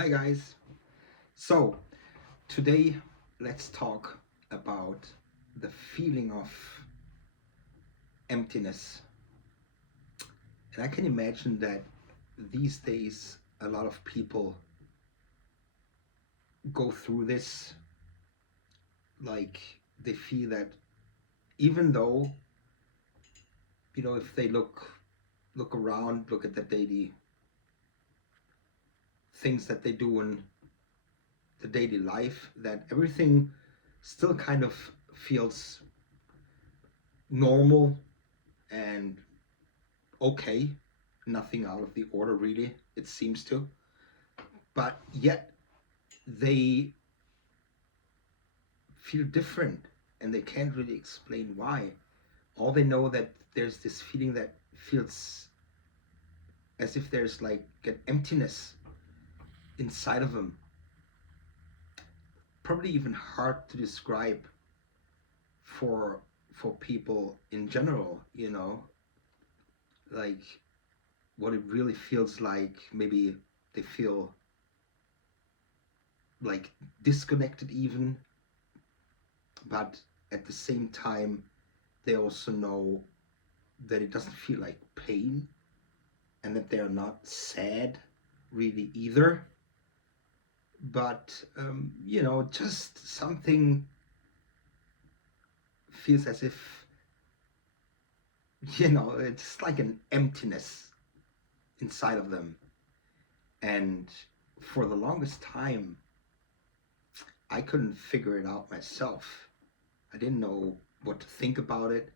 Hi guys. So today let's talk about the feeling of emptiness. And I can imagine that these days a lot of people go through this, like they feel that even though, if they look around, look at the daily things that they do in the daily life, that everything still kind of feels normal and okay, nothing out of the order really, it seems to. But yet they feel different and they can't really explain why. All they know that there's this feeling that feels as if there's like an emptiness inside of them. Probably even hard to describe for for people in general, like what it really feels like. Maybe they feel like disconnected even, but at the same time they also know that it doesn't feel like pain and that they're not sad really either, but just something feels as if it's like an emptiness inside of them. And for the longest time I couldn't figure it out myself. I didn't know what to think about it,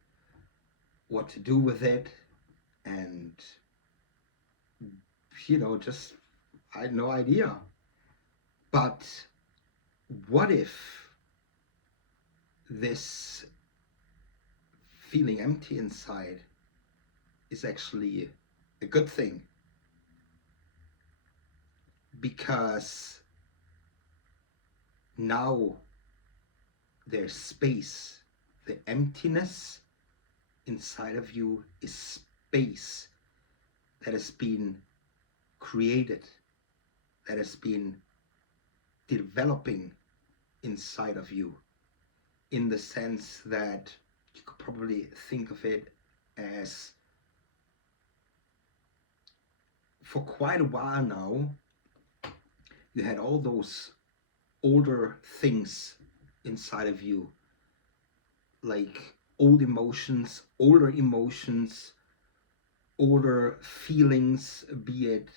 what to do with it, and just I had no idea. But what if this feeling empty inside is actually a good thing? Because now there's space. The emptiness inside of you is space that has been created, that has been developing inside of you, in the sense that you could probably think of it as, for quite a while now, you had all those older things inside of you, like older emotions, older feelings, be it,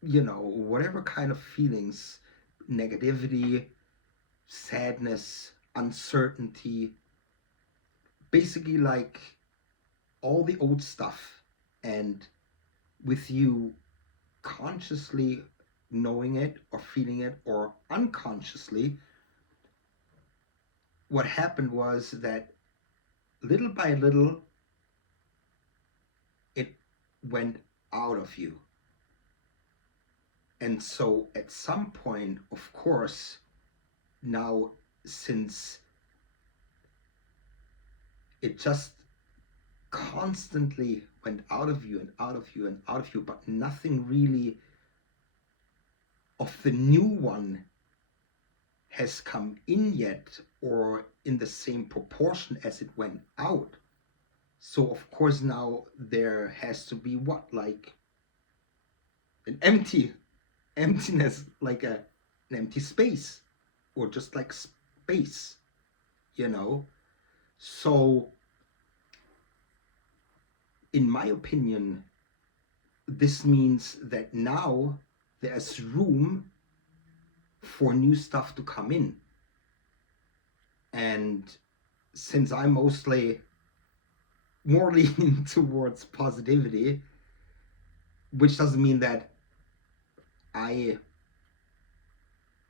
whatever kind of feelings, negativity, sadness, uncertainty, basically like all the old stuff. And with you consciously knowing it or feeling it or unconsciously, what happened was that little by little it went out of you. And so at some point, of course, now, since it just constantly went out of you and out of you and out of you, but nothing really of the new one has come in yet, or in the same proportion as it went out. So of course now there has to be what, like an emptiness, like an empty space, or just like space, you know. So in my opinion, this means that now there's room for new stuff to come in. And since I'm mostly more leaning towards positivity, which doesn't mean that I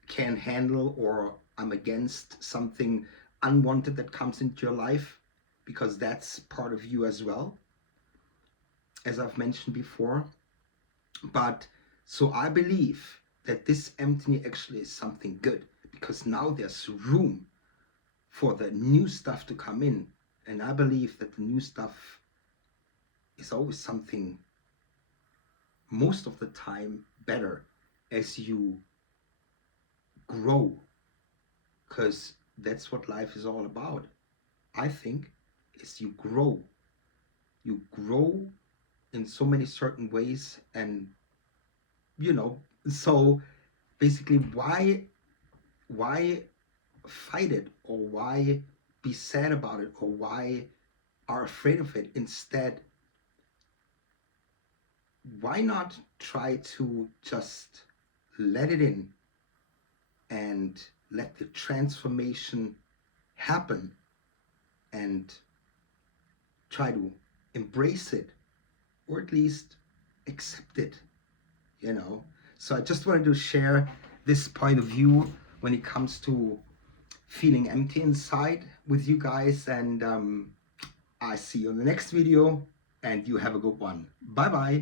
can handle or I'm against something unwanted that comes into your life, because that's part of you as well, as I've mentioned before. But so I believe that this emptiness actually is something good, because now there's room for the new stuff to come in. And I believe that the new stuff is always something, most of the time, better, as you grow, because that's what life is all about. I think is you grow. You grow in so many certain ways, and so basically, why fight it, or why be sad about it, or why are afraid of it? Instead, why not try to just let it in and let the transformation happen, and try to embrace it, or at least accept it, So I just wanted to share this point of view when it comes to feeling empty inside with you guys, and I see you in the next video, and you have a good one. Bye bye.